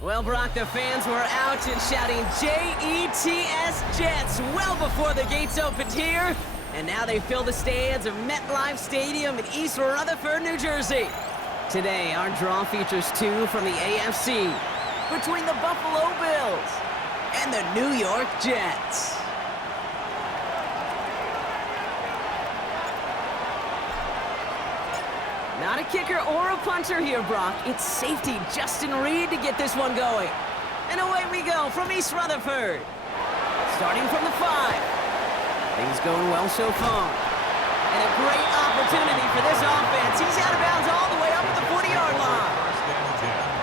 Well, Brock, the fans were out and shouting J-E-T-S Jets well before the gates opened here. And now they fill the stands of MetLife Stadium in East Rutherford, New Jersey. Today, our draw features two from the AFC between the Buffalo Bills and the New York Jets. Not a kicker or a punter here, Brock. It's safety Justin Reed to get this one going. And away we go from East Rutherford. Starting from the 5. Things going well so far. And a great opportunity for this offense. He's out of bounds all the way up at the 40-yard line.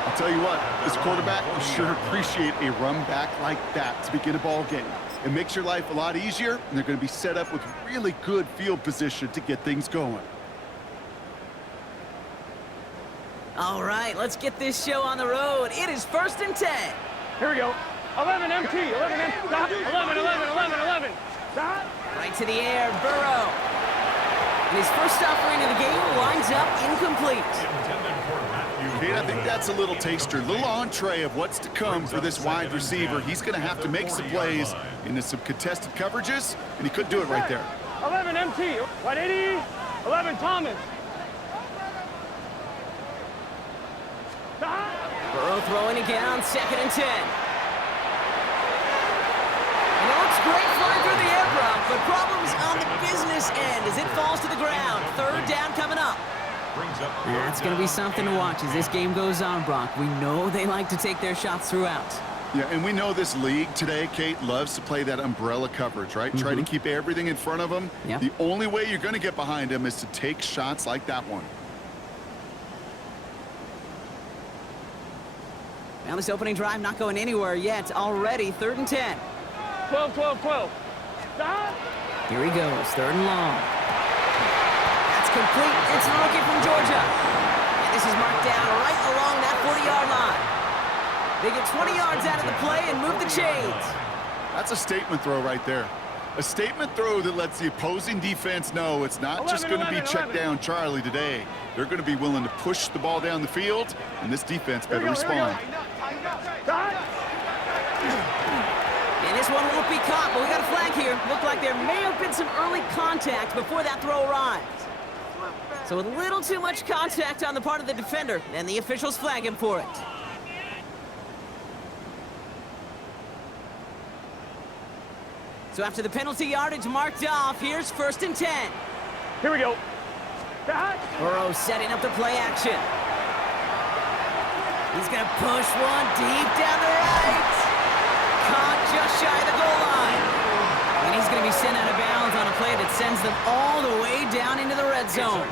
I'll tell you what, this quarterback will sure appreciate a run back like that to begin a ball game. It makes your life a lot easier, and they're going to be set up with really good field position to get things going. All right, let's get this show on the road. It is 1st and 10. Here we go. 11 MT, 11 MT, stop. 11, 11, 11, 11. Stop. Right to the air, Burrow. And his first offering of the game winds up incomplete. Kate, I think that's a little taster, a little entree of what's to come for this wide receiver. He's going to have to make some plays into some contested coverages, and he couldn't do it right there. 11 MT, 180, 11 Thomas. Burrow throwing again on 2nd and 10. And it looks great flying through the air, Brock, but problems on the business end as it falls to the ground. 3rd down coming up. That's going to be something to watch as this game goes on, Brock. We know they like to take their shots throughout. Yeah, and we know this league today, Kate, loves to play that umbrella coverage, right? Try to keep everything in front of them. Yeah. The only way you're going to get behind them is to take shots like that one. Now this opening drive not going anywhere yet. Already 3rd and 10. 12, 12, 12. Stop. Here he goes, 3rd and long. That's complete. It's the rookie from Georgia. And this is marked down right along that 40-yard line. They get 20 yards out of the play and move the chains. That's a statement throw right there. A statement throw that lets the opposing defense know it's not just going to be check down Charlie today. They're going to be willing to push the ball down the field, and this defense better respond. And this one won't be caught, but we got a flag here. Looked like there may have been some early contact before that throw arrived. So a little too much contact on the part of the defender, and the officials flag him for it. So after the penalty yardage marked off, here's 1st and 10. Here we go. Burrow setting up the play action. He's going to push one deep down the right. Caught just shy of the goal line. And he's going to be sent out of bounds on a play that sends them all the way down into the red zone.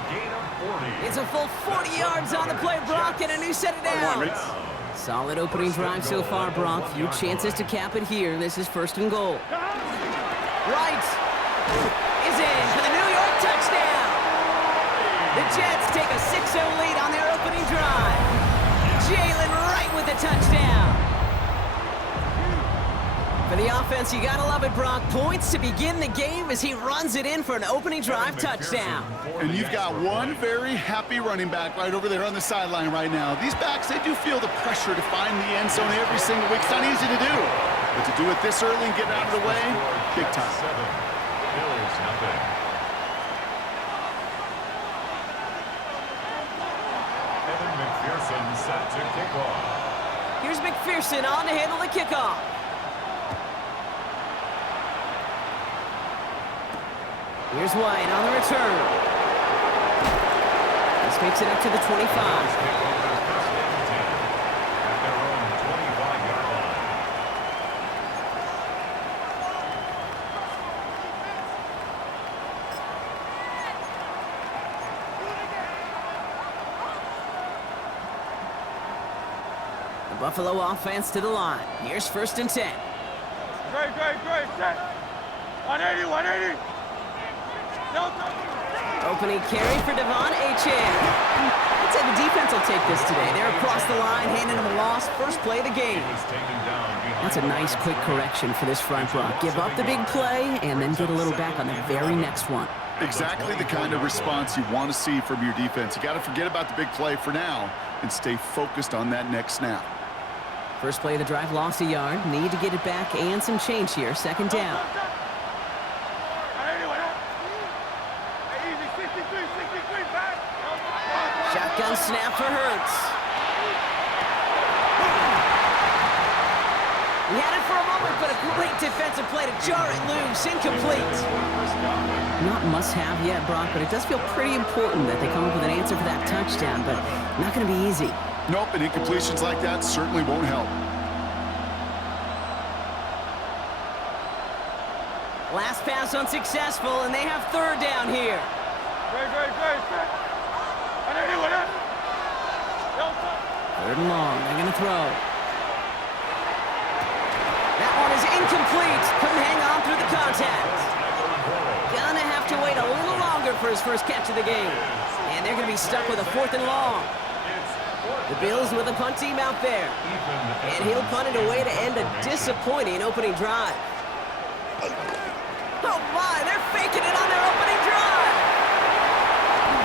It's a full 40 yards on the play, Brock, and a new set of downs. Solid opening drive so far, Brock. Few chances to cap it here. This is 1st and goal. Right is in for the New York touchdown. The Jets take a 6-0 lead on their opening drive. Jalen Wright with the touchdown. For the offense, you gotta love it, Brock. Points to begin the game as he runs it in for an opening drive touchdown. And you've got one very happy running back right over there on the sideline right now. These backs, they do feel the pressure to find the end zone every single week. It's not easy to do. But to do it this early and get out of the way, big time. Here's McPherson on to handle the kickoff. Here's White on the return. This makes it up to the 25. The Buffalo offense to the line. Here's 1st and 10. Great. Set. 180, 180. Opening carry for Devon Achane. I'd say the defense will take this today. They're across the line, handing him a loss. First play of the game. That's a nice quick correction for this front row. Give up the big play and then get a little back on the very next one. Exactly the kind of response you want to see from your defense. You got to forget about the big play for now and stay focused on that next snap. First play of the drive, lost a yard. Need to get it back and some change here. 2nd down. Shotgun snap for Hurts. He had it for a moment, but a great defensive play to jar it loose. Incomplete. Not must-have yet, Brock, but it does feel pretty important that they come up with an answer for that touchdown, but not going to be easy. Nope, and incompletions like that certainly won't help. Last pass unsuccessful, and they have 3rd down here. Great. 3rd and long. They're going to throw. That one is incomplete. Couldn't hang on through the contact. Gonna have to wait a little longer for his first catch of the game. And they're going to be stuck with a 4th and long. The Bills with a punt team out there. And he'll punt it away to end a disappointing opening drive. Oh my, they're faking it on their opening drive.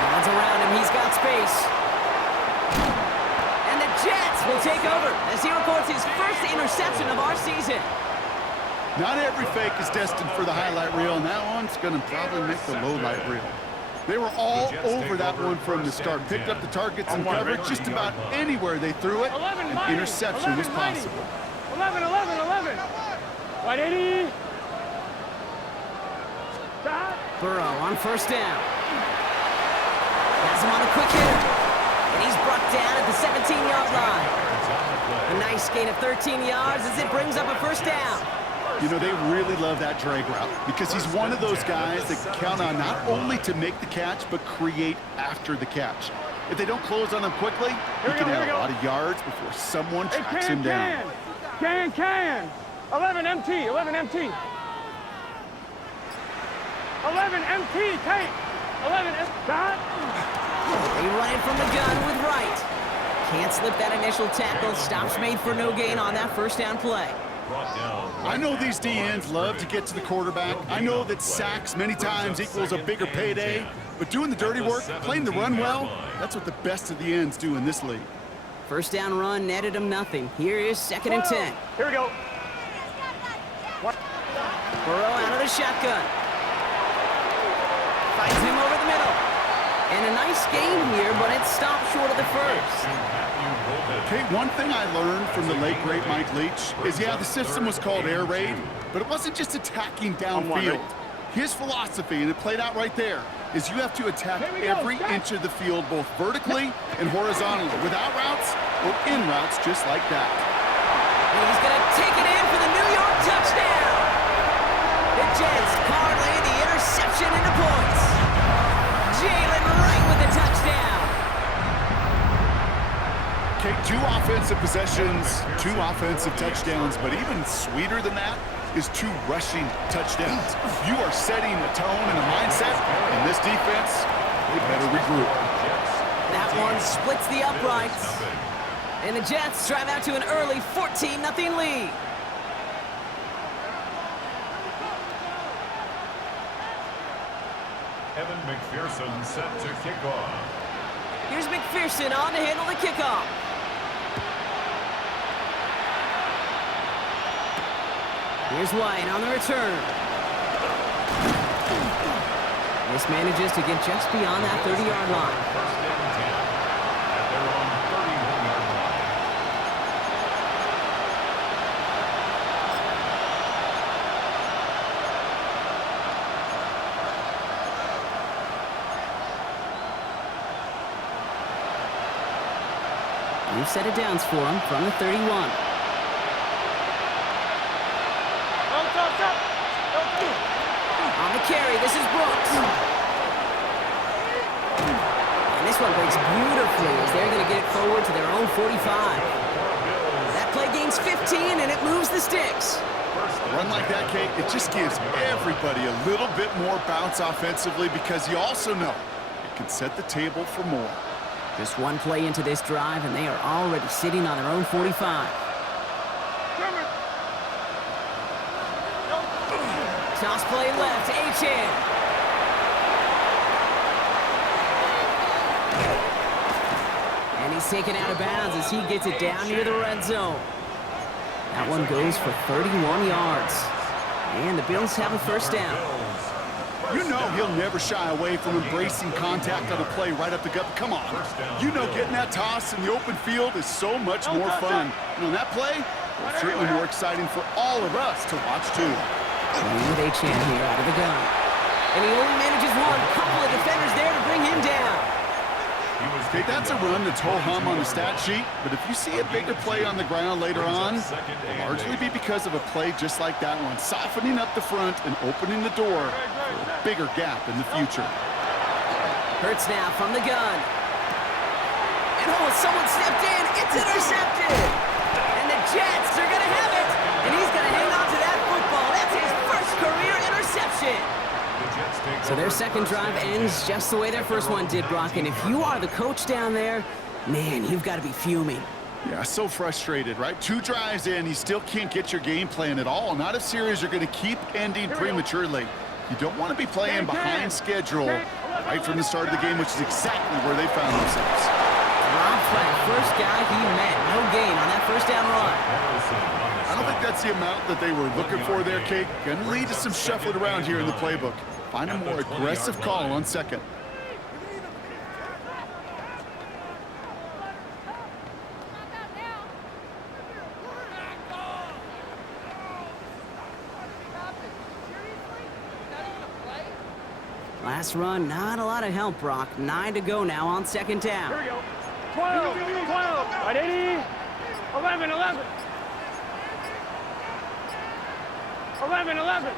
Runs around him, he's got space. And the Jets will take over as he records his first interception of our season. Not every fake is destined for the highlight reel, and that one's going to probably make the low light reel. They were all over that one from the start. Picked up the targets and covered just about anywhere they threw it. An interception was possible. 11. 180. Burrow on 1st down. Has him on a quick hitter. And he's brought down at the 17-yard line. A nice nice gain of 13 yards as it brings up a first down. You know, they really love that drag route because he's one of those guys that count on not only to make the catch, but create after the catch. If they don't close on him quickly, he can have a lot of yards before someone tracks him down. Can. 11 MT, 11 MT. 11 MT, Kate. 11 MT. They run it from the gun with Wright. Can't slip that initial tackle. Stops made for no gain on that first down play. I know these D-ends love to get to the quarterback. I know that sacks many times equals a bigger payday, but doing the dirty work, playing the run well, that's what the best of the ends do in this league. First down run netted him nothing. Here is 2nd and 10. Here we go. Burrow out of the shotgun. Finds him over the middle. And a nice gain here, but it stopped short of the first. Okay, one thing I learned from the late, great Mike Leach is, yeah, the system was called air raid, but it wasn't just attacking downfield. His philosophy, and it played out right there, is you have to attack every inch of the field, both vertically and horizontally, without routes or in routes just like that. And he's going to take it in for the New York touchdown. The Jets parlay the interception into points. Jalen Wright with the touchdown. Okay, 2 offensive possessions, 2 offensive touchdowns, but even sweeter than that is 2 rushing touchdowns. You are setting a tone and a mindset, and this defense, they better regroup. That one splits the uprights. And the Jets drive out to an early 14-0 lead. Evan McPherson set to kick off. Here's McPherson on to handle the kickoff. Here's White on the return. This manages to get just beyond that 30-yard line. First and 10 at their own 31-yard line. New set of downs for him from the 31. On the carry, this is Brooks. And this one breaks beautifully as they're going to get it forward to their own 45. That play gains 15, and it moves the sticks. A run like that, Kate, it just gives everybody a little bit more bounce offensively because you also know it can set the table for more. Just one play into this drive, and they are already sitting on their own 45. Toss play left to Achane. And he's taken out of bounds as he gets it down near the red zone. That one goes for 31 yards. And the Bills have a first down. You know he'll never shy away from embracing contact on a play right up the gut. Come on. You know getting that toss in the open field is so much more fun. And on that play, it's certainly more exciting for all of us to watch too. With Achane here out of the gun. And he only manages one. Couple of defenders there to bring him down. Okay, that's a run that's ho-hum on the stat sheet, but if you see a bigger play on the ground later on, it'll largely be because of a play just like that one, softening up the front and opening the door for a bigger gap in the future. Hurts now from the gun. And oh, someone stepped in. It's intercepted. And the Jets are going to have it. And he's going to hang on to that football. That's his first career interception. So their second drive ends just the way their first one did, Brock. And if you are the coach down there, man, you've got to be fuming. Yeah, so frustrated, right? 2 drives in, you still can't get your game plan at all. Not if series are going to keep ending prematurely. You don't want to be playing behind schedule right from the start of the game, which is exactly where they found themselves. Rob Flag, first guy he met. No gain on that first down run. I don't think that's the amount that they were looking for there, Kate. Going to lead to some shuffling around here in the playbook. Find a more aggressive call on second. Last run, not a lot of help, Brock. 9 to go now on second down. Here we go. 12, 12, right 80, 11. 11, 11. 11, 11.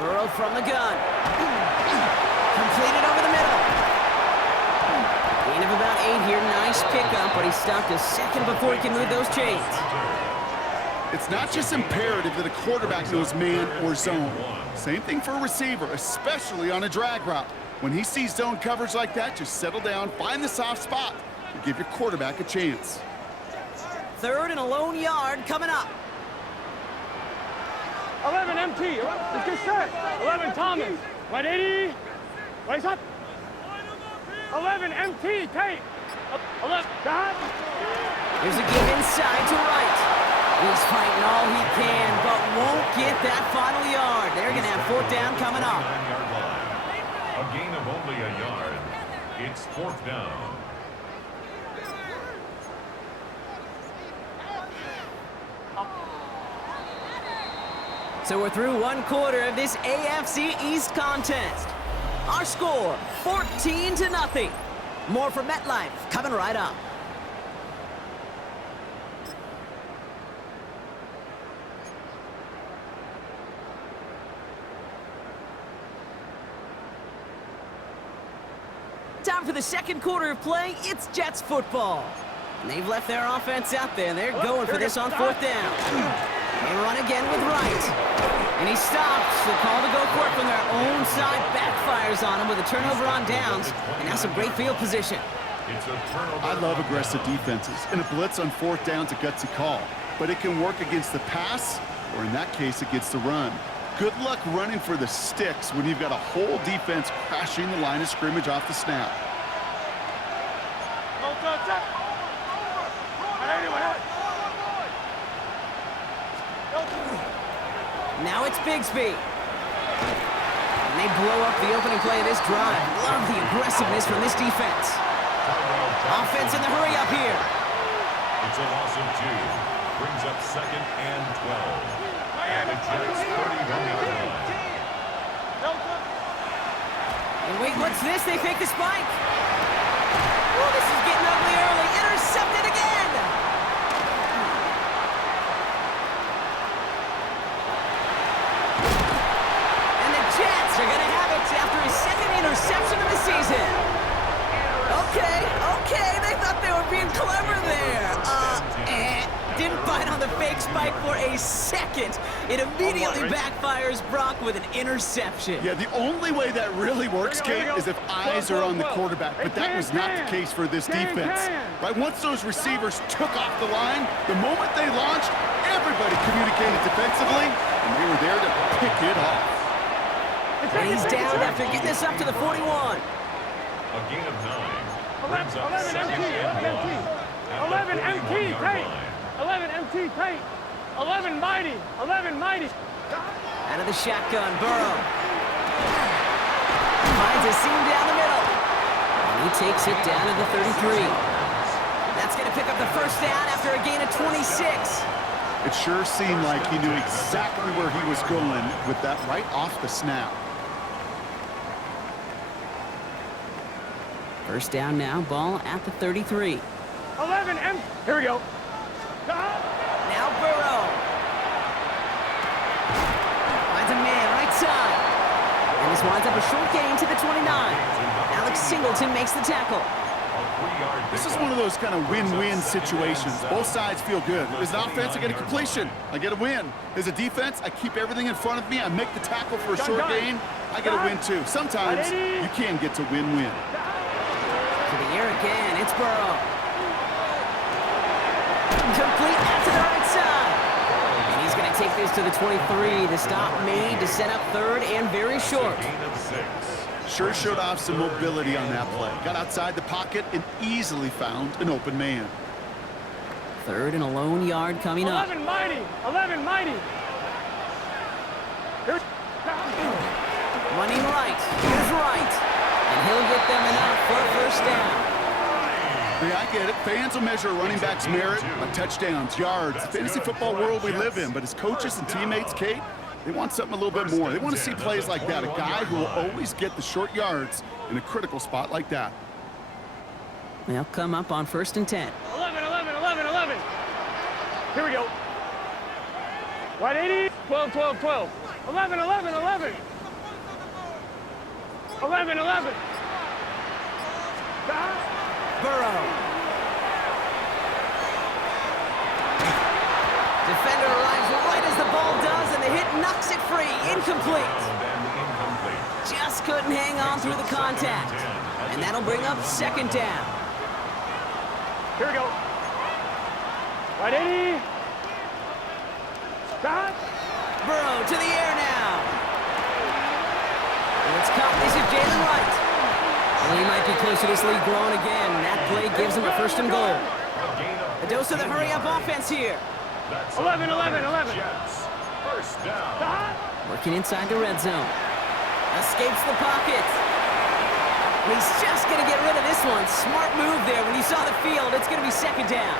Burrow from the gun. Completed over the middle. Gain of about 8 here. Nice pickup, but he stopped a second before he can move those chains. It's not just imperative that a quarterback knows man or zone. Same thing for a receiver, especially on a drag route. When he sees zone coverage like that, just settle down, find the soft spot, and give your quarterback a chance. 3rd and a lone yard coming up. 11, MT. Let's get set. 11, Thomas. 180. Race up. 11, MT. Take. 11. Stop. There's a give inside to right. He's fighting all he can, but won't get that final yard. They're going to have 4th down coming up. 9-yard line. A gain of only a yard. It's 4th down. So we're through 1 quarter of this AFC East contest. Our score, 14-0. More from MetLife coming right up. Time for the 2nd quarter of play. It's Jets football. And they've left their offense out there, and they're going for this on 4th down. They run again with Wright. And he stops. The call to go for it from their own side backfires on him with a turnover on downs. And now some great field position. It's a turnover. I love aggressive defenses, and a blitz on 4th down's a gutsy call. But it can work against the pass, or in that case, against the run. Good luck running for the sticks when you've got a whole defense crashing the line of scrimmage off the snap. Now it's Bigsby. And they blow up the opening play of this drive. Love the aggressiveness from this defense. Offense in the hurry up here. It's a loss of 2. Brings up 2nd and 12. And the Jets 31-yard line. And wait, what's this? They fake the spike. Oh, this is getting ugly early. Intercepted again. And the Jets are going to have it after his 2nd interception of the season. Okay, they thought they were being clever there. Didn't bite on the fake spike for a second. It immediately backfires Brock with an interception. Yeah, the only way that really works, Kate, is if eyes are on the quarterback, but that was not the case for this defense. Right, once those receivers took off the line, the moment they launched, everybody communicated defensively, and they were there to pick it off. And he's down after getting this up to the 41. A gain of 9. Brings up 2nd and 1. 11 MT, tight. 11 MT, tight. 11 mighty. 11 mighty. Out of the shotgun, Burrow. Finds a seam down the middle. And he takes it down to the 33. That's going to pick up the 1st down after a gain of 26. It sure seemed like he knew exactly where he was going with that right off the snap. 1st down now, ball at the 33. 11 M. Here we go. Now Burrow. Finds a man right side. And this winds up a short gain to the 29. Alex Singleton makes the tackle. This is one of those kind of win-win situations. Both sides feel good. As an offense, I get a completion. I get a win. As a defense, I keep everything in front of me. I make the tackle for a short gain. I get a win, too. Sometimes you can get to win-win. To the air again, it's Burrow. Complete out to the right side. And he's going to take this to the 23. The stop made to set up 3rd and very short. Sure showed off some mobility on that play. Got outside the pocket and easily found an open man. 3rd and a lone yard coming up. 11 mighty. 11 mighty. Running right. Here's right. And he'll get them enough for a 1st down. Yeah, I get it. Fans will measure a running back's merit by touchdowns, yards, the fantasy football world we live in. But as coaches and teammates, Kate, they want something a little bit more. They want to see plays like that. A guy who will always get the short yards in a critical spot like that. They'll come up on 1st and 10. 11, 11, 11, 11. Here we go. Wide 80. 12, 12, 12. 11, 11, 11. 11, 11. Burrow. Defender arrives right as the ball does, and the hit knocks it free. Incomplete. Just couldn't hang on through the contact. And that'll bring up 2nd down. Here we go. Wide 80. Stop. Burrow to the air now. And it's caught. This is Jalen Wright. Well, he might be close to this league growing again. That play gives him a 1st and goal. A dose of the hurry-up offense here. 11, 11, 11. First down. Working inside the red zone. Escapes the pocket. And he's just going to get rid of this one. Smart move there. When he saw the field, it's going to be 2nd down.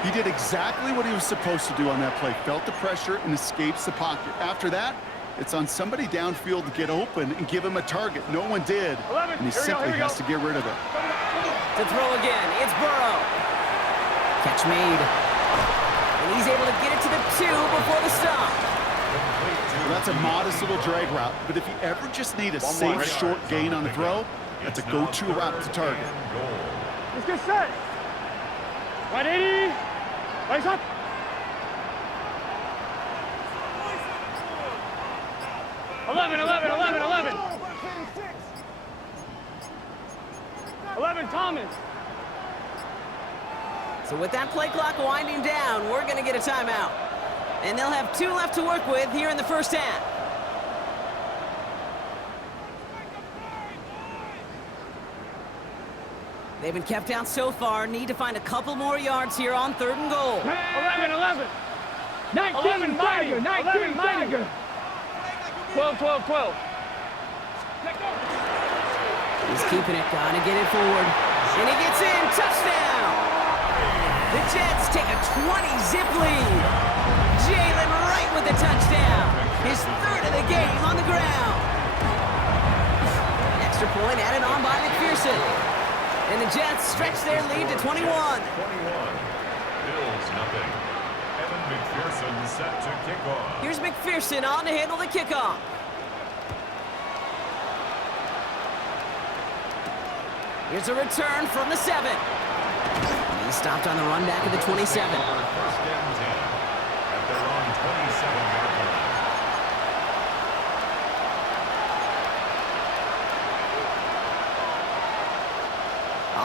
He did exactly what he was supposed to do on that play. Felt the pressure and escapes the pocket. After that, it's on somebody downfield to get open and give him a target. No one did, and he simply has to get rid of it. To throw again, it's Burrow. Catch made. And he's able to get it to the 2 before the stop. Well, that's a modest little drag route, but if you ever just need a safe, short gain on the throw, that's a go-to route to target. Let's get set. 180. Raise up. 11, 11, 11, 11. 11, Thomas. So with that play clock winding down, we're going to get a timeout. And they'll have 2 left to work with here in the 1st half. They've been kept out so far. Need to find a couple more yards here on 3rd and goal. 11, 11. 19, 11, Tiger. 19, Tiger. 12, 12, 12. He's keeping it. Gotta get it forward. And he gets in. Touchdown! The Jets take a 20-zip lead. Jalen Wright with the touchdown. His 3rd of the game on the ground. An extra point added on by McPherson. And the Jets stretch their lead to 21. 21. Bills nothing. Evan McPherson set to kick off. Here's McPherson on to handle the kickoff. Here's a return from the 7. He stopped on the run back of the 27. 1st and 10 at their own 27-yard line.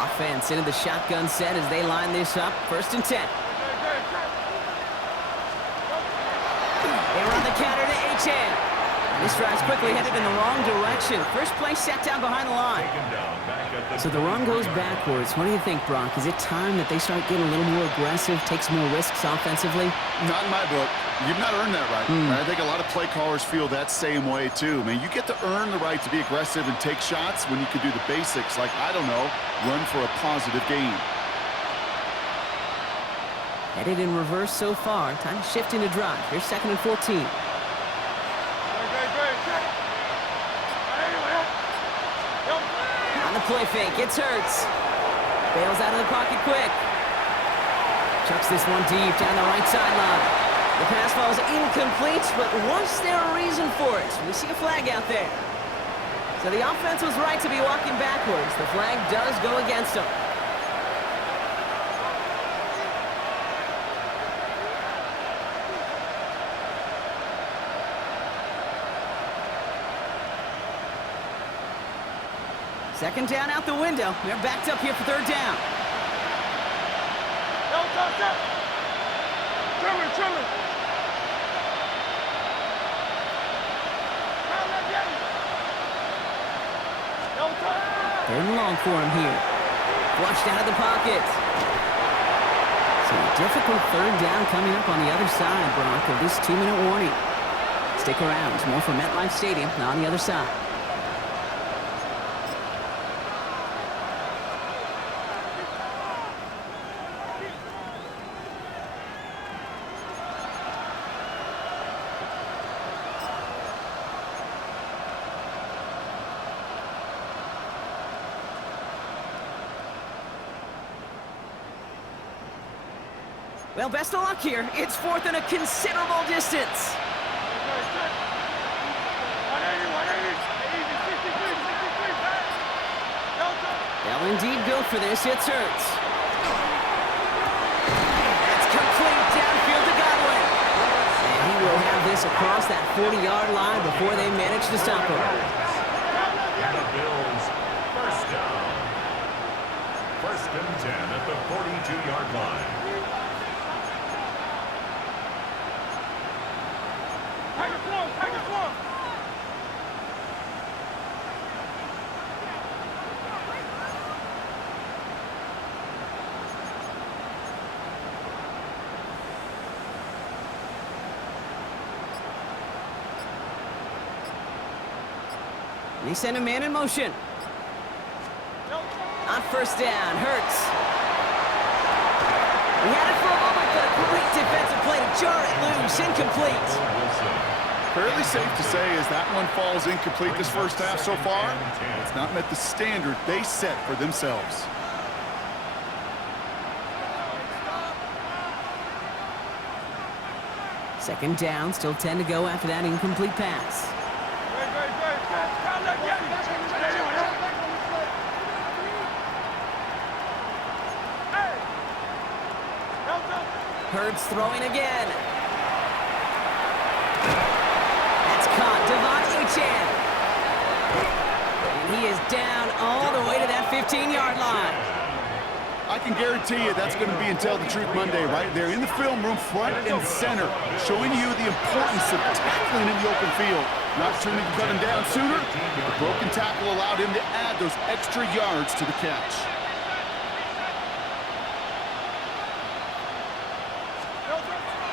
Offense into the shotgun set as they line this up. 1st and 10. They run the counter to H.N. This drive's quickly headed in the wrong direction. First play set down behind the line. So the run goes backwards. What do you think, Brock? Is it time that they start getting a little more aggressive, take some more risks offensively? Not in my book. You've not earned that right. I think a lot of play callers feel that same way, too. I mean, you get to earn the right to be aggressive and take shots when you can do the basics, like, I don't know, run for a positive gain. Headed in reverse so far. Time to shift into drive. Here's 2nd and 14. On the play fake, it's Hurts. Bails out of the pocket quick. Chucks this one deep down the right sideline. The pass falls incomplete, but was there a reason for it? We see a flag out there. So the offense was right to be walking backwards. The flag does go against them. Second down out the window. They're backed up here for 3rd down. Trevor. 3rd and long for him here. Flushed out of the pocket. So a difficult 3rd down coming up on the other side, Brock, of this 2-minute warning. Stick around. There's more from MetLife Stadium on the other side. Well, best of luck here. It's fourth and a considerable distance. They'll indeed go for this. It's Hurts. That's complete downfield to Godwin. And he will have this across that 40-yard line before they manage to stop him. And the Bills, first down. First and 10 at the 42-yard line. Take it slow. They send a man in motion. On first down, Hurts. He had it for a moment, but a great defensive play to jar it loose. Incomplete. Fairly safe to say as that one falls incomplete this first half so far, it's not met the standard they set for themselves. Second down, still 10 to go after that incomplete pass. Hurts throwing again. That's caught. Devon Achane. And he is down all the way to that 15-yard line. I can guarantee you that's going to be in Tell the Truth Monday right there in the film room, front and center, showing you the importance of tackling in the open field. Not sure we can cut him down sooner, but the broken tackle allowed him to add those extra yards to the catch.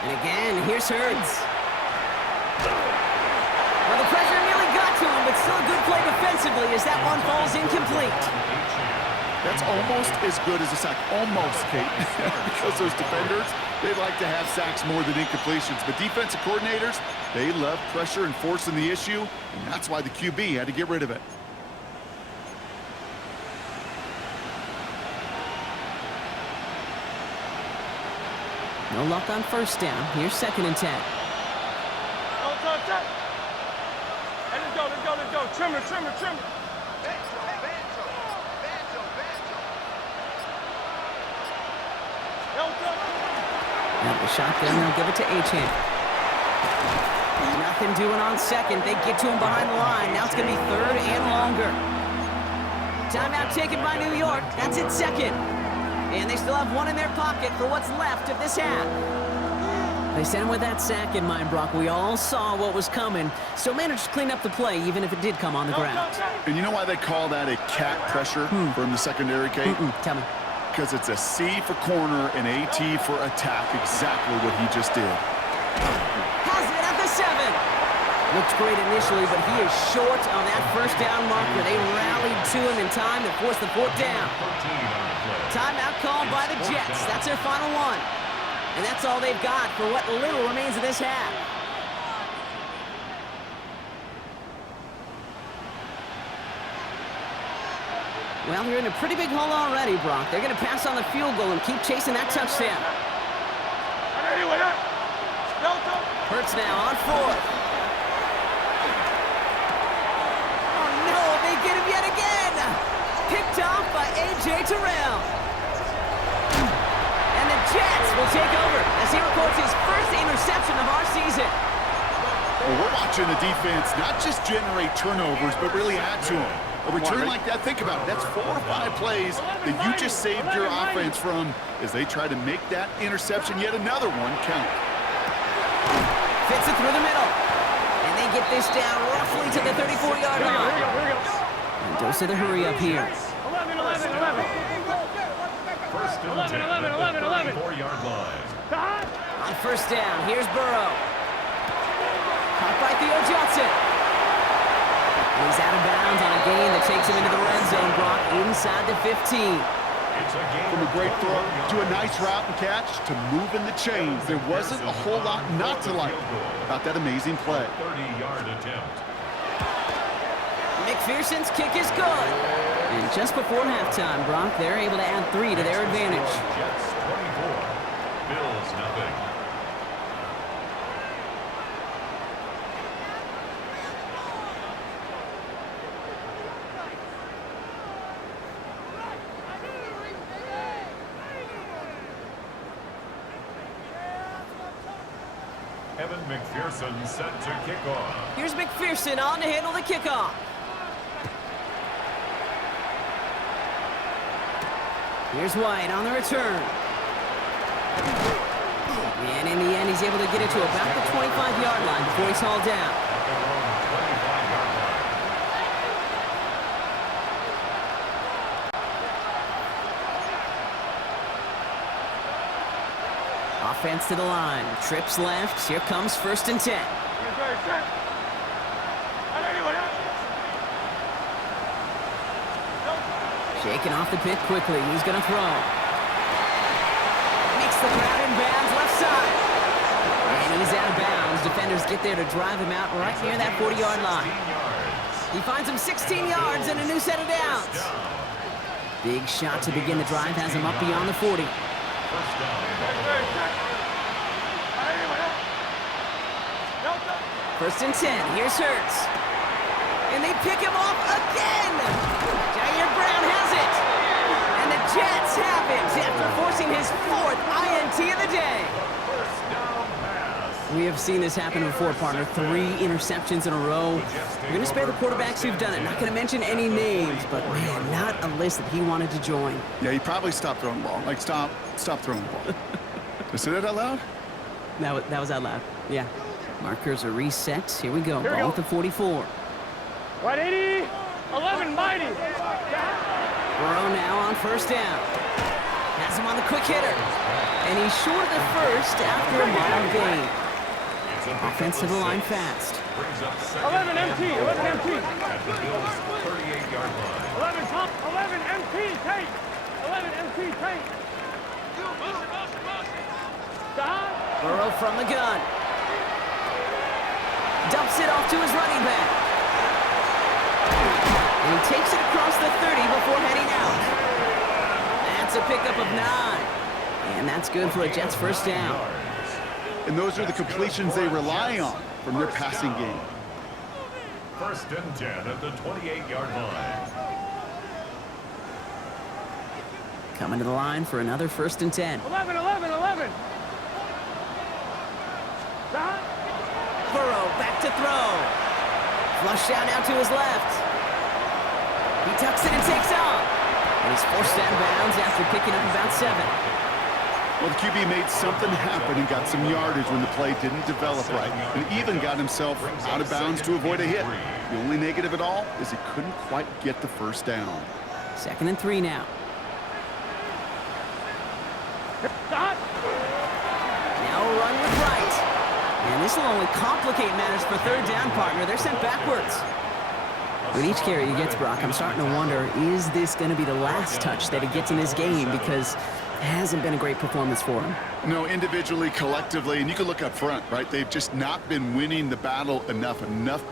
And again, here's Hurts. Well, the pressure nearly got to him, but still a good play defensively as that one falls incomplete. That's almost as good as a sack. Almost, Kate. Because those defenders, they like to have sacks more than incompletions. But defensive coordinators, they love pressure and forcing the issue, and that's why the QB had to get rid of it. No luck on first down. Here's second and 10. Hey, let's go. Trimmer. Now the shotgun, they'll give it to Achane. Nothing doing on second. They get to him behind the line. Now it's going to be third and longer. Timeout taken by New York. That's it second. And they still have one in their pocket for what's left of this half. They sent him with that sack in mind, Brock. We all saw what was coming. Still managed to clean up the play, even if it did come on the ground. And you know why they call that a cat pressure from the secondary, Kate? Tell me. Because it's a C for corner and a T for attack. Exactly what he just did. Has it at the 7. Looks great initially, but he is short on that first down marker. They rallied to him in time to force the fourth down. Timeout called by the Jets. That's their final one. And that's all they've got for what little remains of this half. Well, they're in a pretty big hole already, Brock. They're going to pass on the field goal and keep chasing that touchdown. Hurts now on fourth. Oh, no, they get him yet again. Picked off by A.J. Terrell. And the Jets will take over as he records his first interception of our season. Well, we're watching the defense not just generate turnovers, but really add to them. A return like that, think about it, that's 4 or 5 plays that you just saved your offense from as they try to make that interception, yet another one, count. Fits it through the middle. And they get this down roughly to the 34-yard line. And dose of the hurry up here. 11. First and 10 at the 34-yard line. On first down, here's Burrow. Caught by Theo Johnson. He's out of bounds on a gain that takes him into the red zone, Brock, inside the 15. From a great throw to a nice route and catch to moving the chains. There wasn't a whole lot not to like about that amazing play. 30-yard attempt. McPherson's kick is good. And just before halftime, Brock, they're able to add 3 to their advantage. Jets 24. Bills nothing. Evan McPherson set to kick off. Here's McPherson on to handle the kickoff. Here's White on the return. And in the end, he's able to get it to about the 25-yard line before he's hauled down. At their own 25-yard line. Offense to the line. Trips left. Here comes 1st and 10. Shaking off the pit quickly. He's going to throw. Makes the grab in bounds left side. And he's out of bounds. Defenders get there to drive him out right near that 40-yard line. He finds him 16 yards and a new set of downs. Big shot to begin the drive has him up beyond the 40. First down. First and 10. Here's Hurts. And they pick him off again. Jair Brown has it. And the Jets have it after forcing his 4th INT of the day. First down pass. We have seen this happen before, partner. 3 interceptions in a row. We're going to spare the quarterbacks who've done it. Not going to mention any names, but man, not a list that he wanted to join. Yeah, he probably stopped throwing the ball. Like, stop throwing the ball. Did I say that out loud? That was out loud. Yeah. Markers are reset. Here we go. Ball at the 44. Right 80, 11, mighty. Burrow now on 1st down. Has him on the quick hitter. And he's short of the first after a mild gain. Offense to the line fast. 11 MT, 11 MT. At the Bills' 38-yard line. 11 MT, take. 11 MT, take. Burrow from the gun. Dumps it off to his running back. And he takes it across the 30 before heading out. That's a pickup of 9. And that's good for a Jets 1st down. And those are the completions they rely on from their passing game. 1st and 10 at the 28-yard line. Coming to the line for another 1st and 10. 11, 11, 11. Burrow back to throw. Flush down out to his left. He tucks it and takes off. And he's forced out of bounds after picking up about 7. Well, the QB made something happen and got some yardage when the play didn't develop right, and even got himself out of bounds to avoid a hit. The only negative at all is he couldn't quite get the 1st down. 2nd and 3 now. Now a run with right. And this will only complicate matters for 3rd down, partner. They're sent backwards. With each carry he gets, Brock, I'm starting to wonder, is this going to be the last touch that he gets in this game? Because it hasn't been a great performance for him. No, individually, collectively, and you can look up front, right? They've just not been winning the battle enough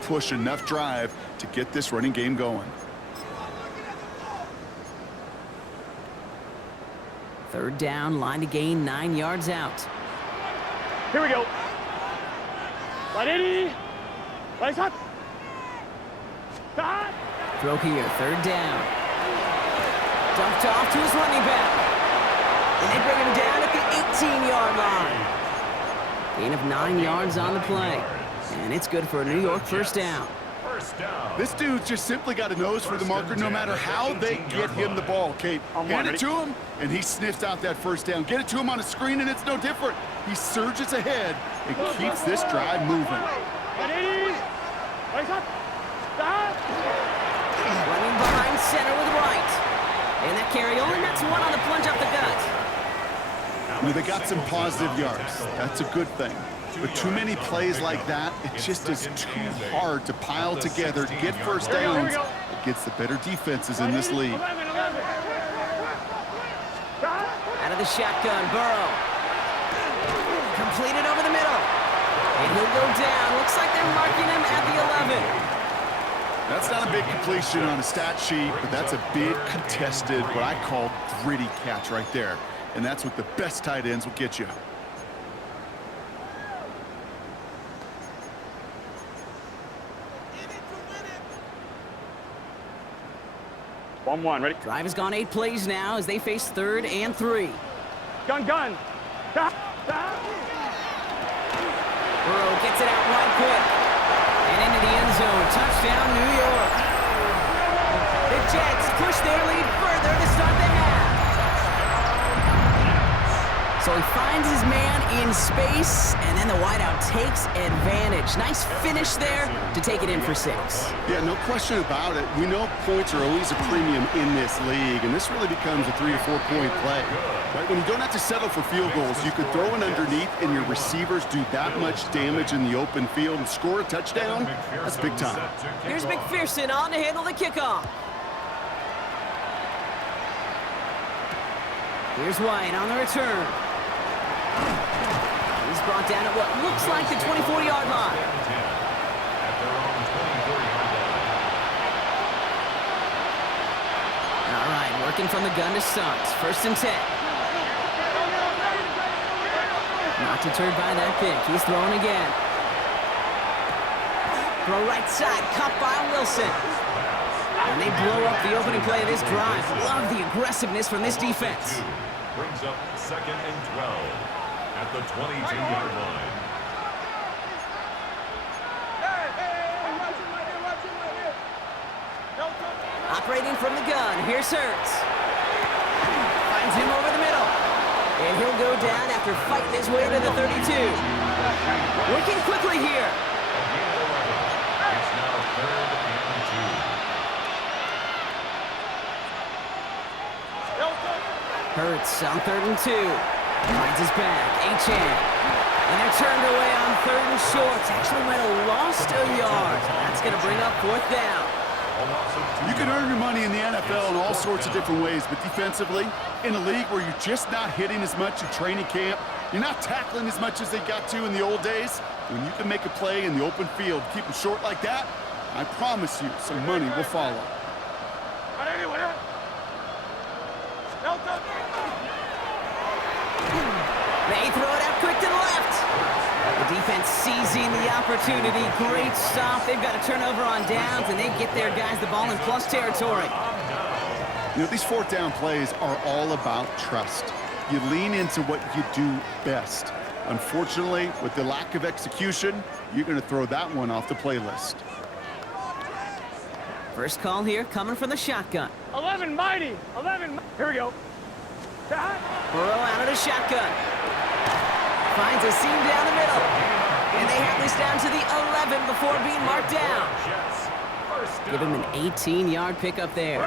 push, enough drive to get this running game going. 3rd down, line to gain 9 yards out. Here we go. Right 80. Right shot. Throw here, 3rd down. Dumped off to his running back. And they bring him down at the 18-yard line. Gain of 9 yards on the play. And it's good for a New York 1st down. This dude's just simply got a nose for the marker no matter how they get him the ball, Kate. Hand it to him, and he sniffs out that 1st down. Get it to him on a screen, and it's no different. He surges ahead and keeps this drive moving. Running behind center with right. And that carry only nets 1 on the plunge up the gut. I mean, they got some positive yards. That's a good thing. But too many plays like that, it just is too hard to pile together, get 1st downs against the better defenses in this league. Out of the shotgun, Burrow. Completed over the middle. And he'll go down. Looks like they're marking him at the 11. That's not a big completion on a stat sheet, but that's a big contested, what I call gritty catch right there. and that's what the best tight ends will get you. One, ready? Drive has gone 8 plays now as they face 3rd and 3. Gun. Burrow gets it out wide quick. And into the end zone. Touchdown, New York. The Jets push their lead further to start the half. So he finds his man in space, and then the wideout takes advantage. Nice finish there to take it in for 6. Yeah, no question about it. We know points are always a premium in this league, and this really becomes a 3 or 4 point play. Right? When you don't have to settle for field goals, you could throw it underneath, and your receivers do that much damage in the open field and score a touchdown. That's big time. Here's McPherson on to handle the kickoff. Here's White on the return. He's brought down at what looks like the 24-yard line. All right, working from the gun to Suggs. 1st and 10. Not deterred by that pick. He's throwing again. Throw right side, caught by Wilson. And they blow up the opening play of this drive. Love the aggressiveness from this defense. Brings up 2nd and 12 at the 22-yard line. Operating from the gun, here's Hurts. Finds him over the middle. And he'll go down after fighting his way to the 32. Working quickly here. It's now 3rd and 2. Hurts on 3rd and 2. Finds his back. Achane. And they're turned away on 3rd and short. Actually might have lost a yard. That's going to bring up 4th down. You can earn your money in the NFL in all sorts of different ways, but defensively, in a league where you're just not hitting as much in training camp, you're not tackling as much as they got to in the old days, when you can make a play in the open field, keep them short like that, I promise you some money will follow. They throw it out quick to the left. The defense seizing the opportunity. Great stop. They've got a turnover on downs, and they get their guys the ball in plus territory. You know, these 4th down plays are all about trust. You lean into what you do best. Unfortunately, with the lack of execution, you're going to throw that one off the playlist. First call here coming from the shotgun. 11, mighty. 11. Here we go. Burrow out of the shotgun. Finds a seam down the middle. And they have this down to the 11 before being marked down. Give him an 18-yard pickup there.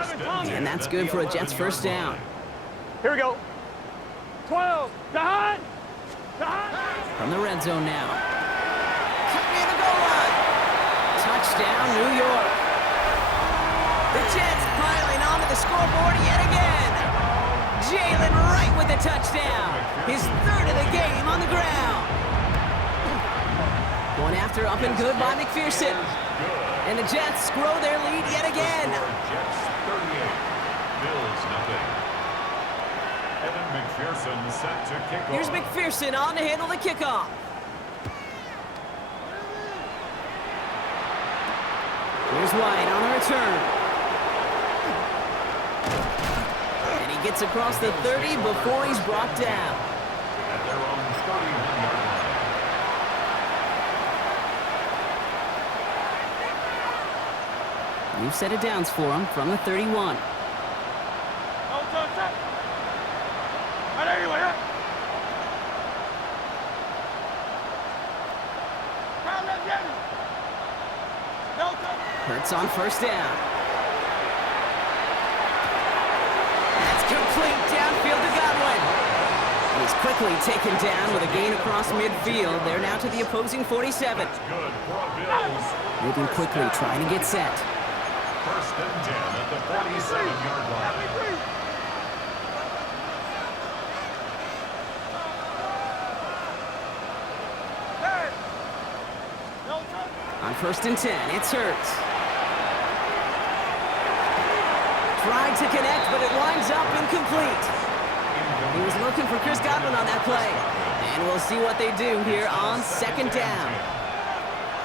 And that's good for a Jets 1st down. Here we go. 12. Dejar. From the red zone now. Cut near the goal line. Touchdown, New York. The Jets piling onto the scoreboard yet again. Jalen Wright with the touchdown. His 3rd of the game on the ground. Going after up and good by McPherson. And the Jets grow their lead yet again. Jets 38, Bills nothing. Evan McPherson set to kick off. Here's McPherson on to handle the kickoff. Here's White on the return. And he gets across the 30 before he's brought down. At their own 31-yard line. New set of downs for him from the 31. Hurts on 1st down. That's complete downfield to Godwin. He's quickly taken down with a gain across midfield. They're now to the opposing 47. Moving quickly, trying to get set. 1st and 10 at the 47-yard line. On 1st and 10, it's Hurts. Tried to connect, but it winds up incomplete. He was looking for Chris Godwin on that play. And we'll see what they do here on second down.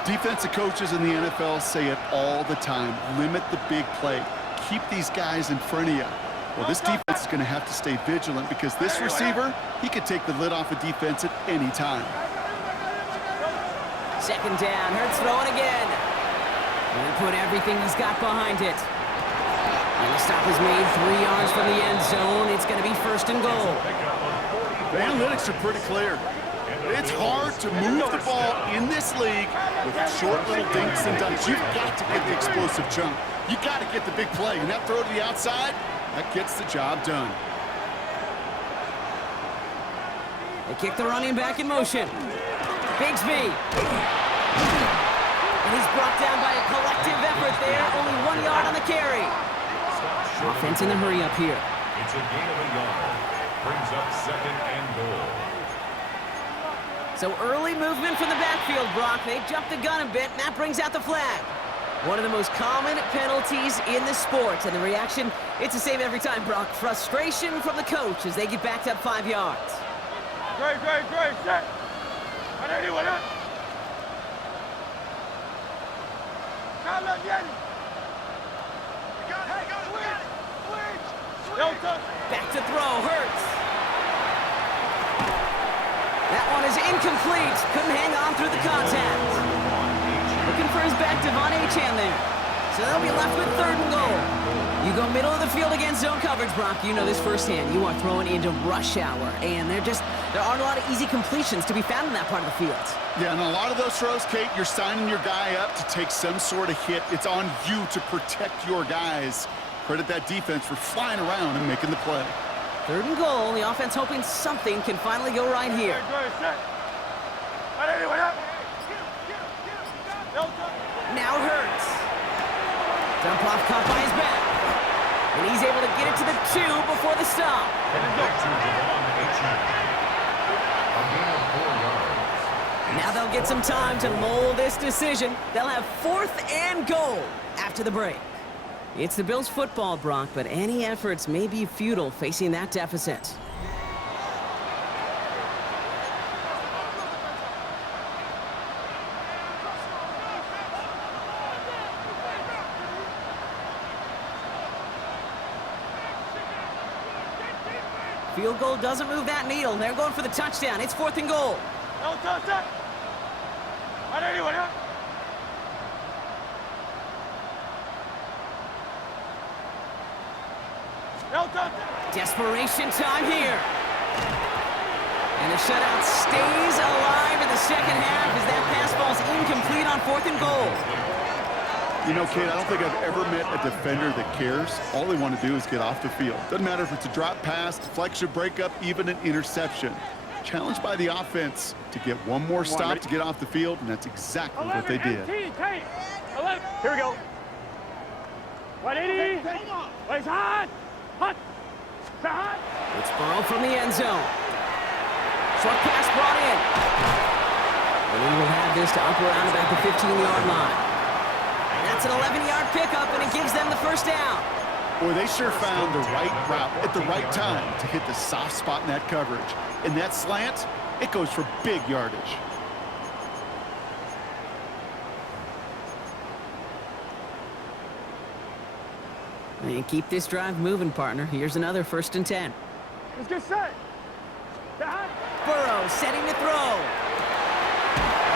Defensive coaches in the NFL say it all the time. Limit the big play. Keep these guys in front of you. Well, this defense is going to have to stay vigilant because this receiver, he could take the lid off a defense at any time. Second down, Hurts throwing again. And he put everything he's got behind it. And the stop is made 3 yards from the end zone. It's going to be first and goal. The analytics are pretty clear. It's hard to move the ball in this league with short little dinks and dunks. You've got to get the explosive jump. You got to get the big play. And that throw to the outside, that gets the job done. They kick the running back in motion. Bigsby. And he's brought down by a collective effort there. Only 1 yard on the carry. Offense in the hurry up here. It's a gain of a yard. Brings up second and goal. So early movement from the backfield, Brock. They jumped the gun a bit, and that brings out the flag. One of the most common penalties in the sport. And the reaction, it's the same every time, Brock. Frustration from the coach as they get backed up 5 yards. Great, set. Back to throw, Hurts. That one is incomplete. Couldn't hang on through the contact. Looking for his back, Devon Achane there. So they'll be left with third and goal. You go middle of the field against zone coverage, Brock. You know this firsthand. You are throwing into rush hour, and there aren't a lot of easy completions to be found in that part of the field. Yeah, and a lot of those throws, Kate, you're signing your guy up to take some sort of hit. It's on you to protect your guys. Credit that defense for flying around and making the play. Third and goal. The offense hoping something can finally go right here. Now Hurts. Dump off caught by his back. And he's able to get it to the 2 before the stop. Now they'll get some time to mull this decision. They'll have 4th and goal after the break. It's the Bills' football, Brock, but any efforts may be futile facing that deficit. Field goal doesn't move that needle. They're going for the touchdown. It's 4th and goal. Desperation time here. And the shutout stays alive in the second half as that pass ball's incomplete on 4th and goal. You know, Kate, I don't think I've ever met a defender that cares. All they want to do is get off the field. Doesn't matter if it's a drop pass, deflection, breakup, even an interception. Challenged by the offense to get one more stop to get off the field, and that's exactly what they did. Here we go. 180. Place hot. It's Burrow from the end zone. Short pass brought in. And we will have this to up around about the 15-yard line. And that's an 11-yard pickup, and it gives them the first down. Boy, they sure found the right route at the right time to hit the soft spot in that coverage. And that slant, it goes for big yardage. And keep this drive moving, partner. Here's another 1st and 10. Let's get set. Burrow setting to throw.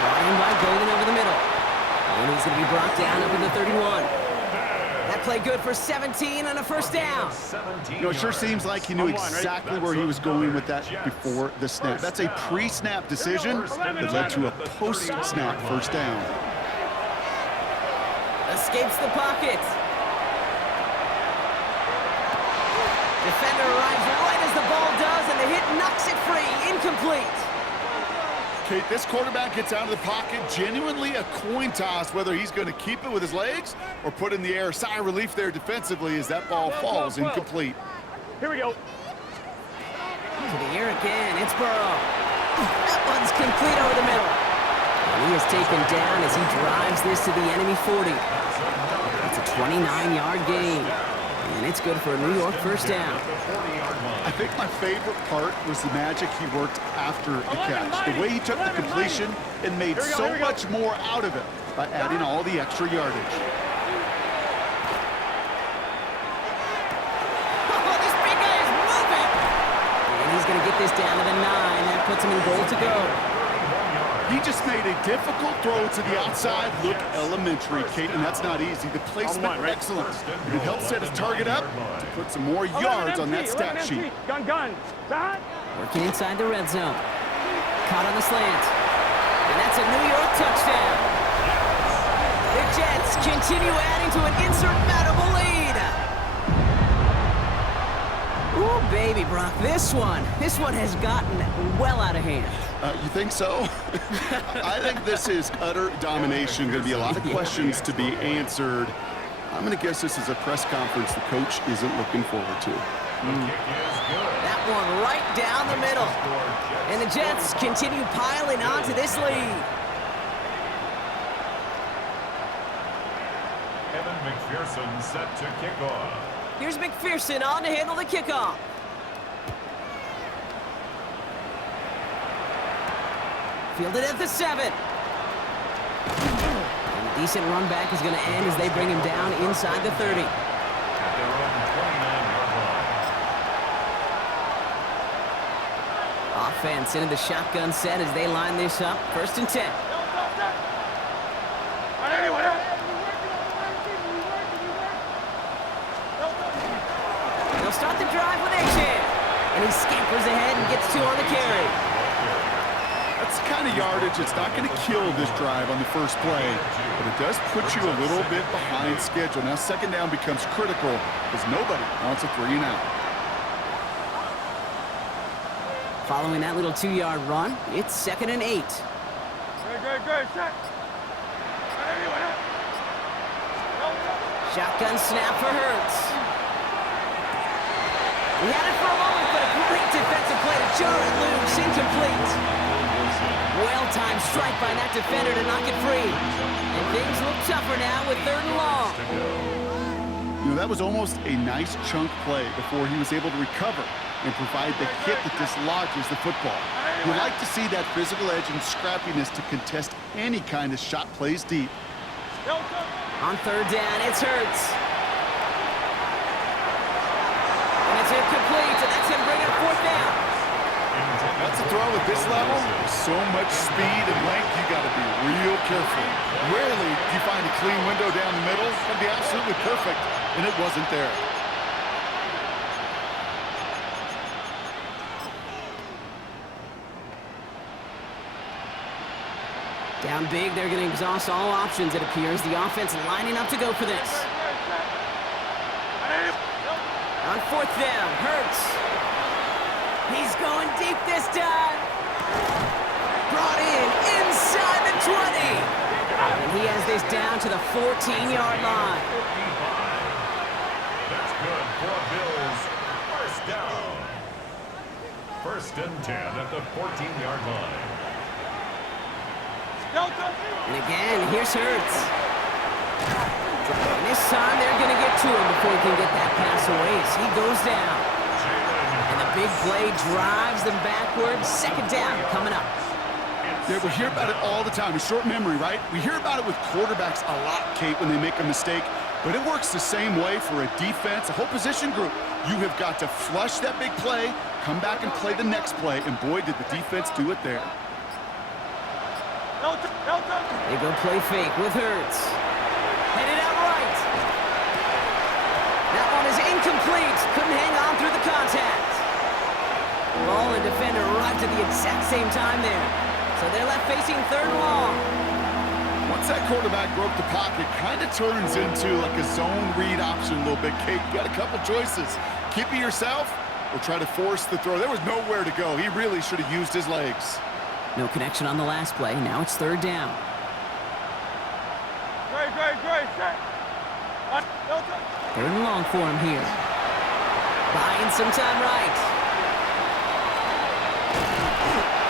Brought in by Golden over the middle. And he's going to be brought down up in the 31. That play good for 17 and a first down. You know, it sure seems like he knew exactly where he was going with that before the snap. That's a pre-snap decision that led to a post-snap first down. Escapes the pocket. Defender arrives right as the ball does, and the hit knocks it free. Incomplete. Kate, this quarterback gets out of the pocket, genuinely a coin toss, whether he's going to keep it with his legs or put in the air. Sigh of relief there defensively as that ball falls incomplete. Here we go. To the air again. It's Burrow. That one's complete over the middle. And he is taken down as he drives this to the enemy 40. That's a 29-yard gain. And it's good for a New York first down. I think my favorite part was the magic he worked after the catch. The way he took the completion and made so much more out of it by adding all the extra yardage. Oh, this big guy is moving! And he's going to get this down to the 9. That puts him in goal to go. He just made a difficult throw to the outside look elementary, Kate, and that's not easy. The placement, excellent. It helped set his target up to put some more yards on that stat sheet. Working inside the red zone. Caught on the slant. And that's a New York touchdown. The Jets continue adding to an insurmountable lead. Ooh, baby, Brock, this one has gotten well out of hand. You think so? I think this is utter domination. Going to be a lot of questions to be answered. I'm going to guess this is a press conference the coach isn't looking forward to. That one right down the middle. And the Jets continue piling on to this lead. Evan McPherson set to kick off. Here's McPherson on to handle the kickoff. Fielded at the 7. And a decent run back is going to end as they bring him down inside the 30. At their own 29-yard line. Offense into the shotgun set as they line this up. 1st and 10. They'll start the drive with Achan. And he scampers ahead and gets 2 on the carry. That's the kind of yardage it's not going to kill this drive on the first play, but it does put you a little bit behind schedule. Now 2nd down becomes critical because nobody wants a 3 and out. Following that little 2-yard run, it's 2nd and 8. Good. Shotgun snap for Hurts. He had it for a moment, but a great defensive play to jar it loose, incomplete. Well-timed strike by that defender to knock it free. And things look tougher now with 3rd and long. You know, that was almost a nice chunk play before he was able to recover and provide the hit that dislodges the football. You like to see that physical edge and scrappiness to contest any kind of shot plays deep. On 3rd down, it's Hurts. And it's incomplete, and that's him bringing up 4th down. That's a throw at this level. So much speed and length, you got to be real careful. Rarely do you find a clean window down the middle. That'd be absolutely perfect, and it wasn't there. Down big, they're going to exhaust all options, it appears. The offense lining up to go for this. On 4th down, Hurts. He's going deep this time. Brought in inside the 20. And he has this down to the 14-yard line. That's good for Bills. 1st down. 1st and 10 at the 14-yard line. And again, here's Hurts. And this time they're going to get to him before he can get that pass away as he goes down. And the big play drives them backwards. 2nd down coming up. Yeah, we hear about it all the time. A short memory, right? We hear about it with quarterbacks a lot, Kate, when they make a mistake. But it works the same way for a defense, a whole position group. You have got to flush that big play, come back and play the next play, and boy, did the defense do it there. They go play fake with Hurts. Headed out right. That one is incomplete. Couldn't hang on through the contact. Ball and defender arrived at the exact same time there. So they're left facing 3rd and long. Once that quarterback broke the pocket, kind of turns into like a zone read option a little bit, Kate. You got a couple choices. Keep it yourself or try to force the throw. There was nowhere to go. He really should have used his legs. No connection on the last play. Now it's 3rd down. Great. 3rd and long for him here. Buying some time right.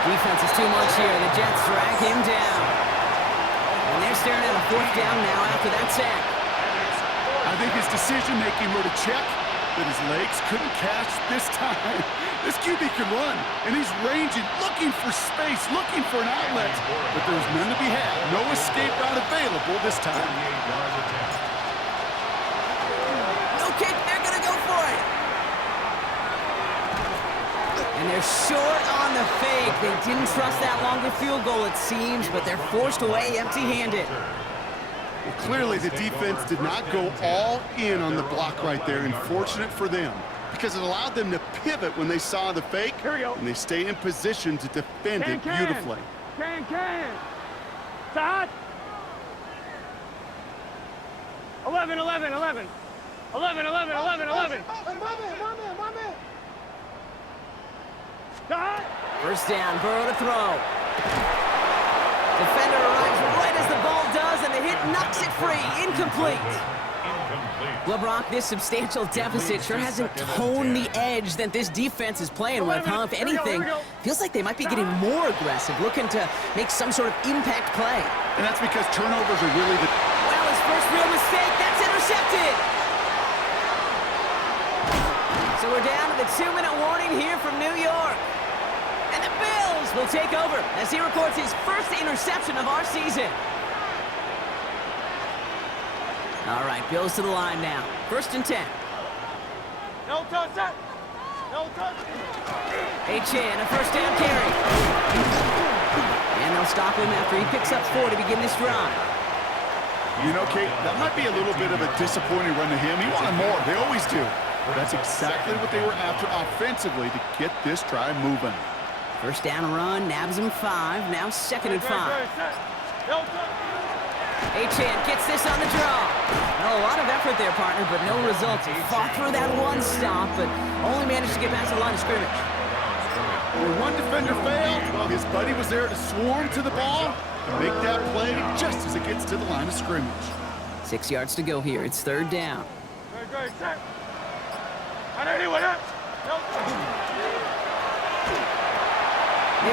Defense is too much here. The Jets drag him down. And they're staring at a 4th down now after that sack. I I think his decision-making wrote a check that his legs couldn't catch this time. This QB can run, and he's ranging, looking for space, looking for an outlet. But there's none to be had. No escape route available this time. No kick, they're gonna go for it. And they're short on the fake. They didn't trust that longer field goal, it seems, but they're forced away empty-handed. Well, clearly the defense did not go all in on the block right there, and fortunate for them, because it allowed them to pivot when they saw the fake, and they stayed in position to defend it beautifully. Can. Start. 11. 11. Start. First down, Burrow to throw. Defender arrives right as the ball does, and the hit knocks it free. Incomplete. Well, Brock, this substantial deficit sure hasn't toned the edge that this defense is playing with, huh? If anything, feels like they might be getting more aggressive, looking to make some sort of impact play. And that's because turnovers are really the... Well, his first real mistake, that's intercepted. So we're down to the 2-minute warning here from New York. And the Bills will take over as he records his first interception of our season. All right, Bills to the line now. 1st and 10. No touch. Chan, a first down carry. And they'll stop him after he picks up 4 to begin this drive. You know, Kate, that might be a little bit of a disappointing run to him. He wanted more. They always do. That's exactly what they were after offensively to get this drive moving. First down run, nabs him 5. Now 2nd and 5. Chan gets this on the draw. Well, a lot of effort there, partner, but no results. He fought through that one stop, but only managed to get past the line of scrimmage. When one defender failed, well, his buddy was there to swarm to the ball and make that play just as it gets to the line of scrimmage. 6 yards to go here. It's 3rd down. They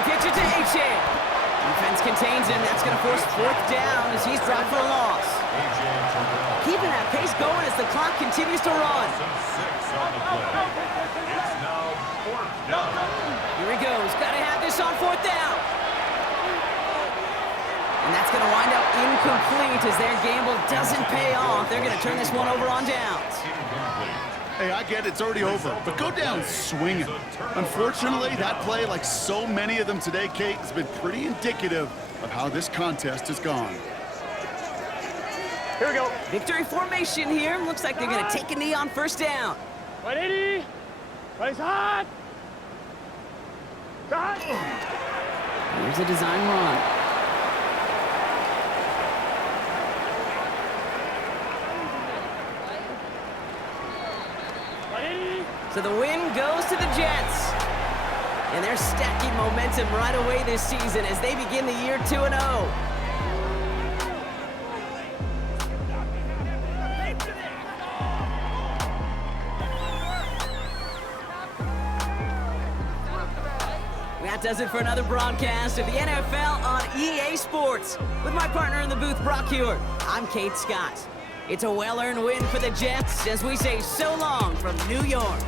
pitch it to Chan. Defense contains him. That's going to force 4th down as he's dropped for a loss. Keeping that pace going as the clock continues to run. Here he goes. Got to have this on 4th down. And that's going to wind up incomplete as their gamble doesn't pay off. They're going to turn this one over on downs. Hey, I get it's already over, but go down swinging. Unfortunately, that play, like so many of them today, Kate, has been pretty indicative of how this contest has gone. Here we go. Victory formation here. Looks like they're going to take a knee on 1st down. 180. Race hard. Here's a design run. So the win goes to the Jets. And they're stacking momentum right away this season as they begin the year 2-0. That does it for another broadcast of the NFL on EA Sports. With my partner in the booth, Brock Hewitt, I'm Kate Scott. It's a well-earned win for the Jets as we say so long from New York.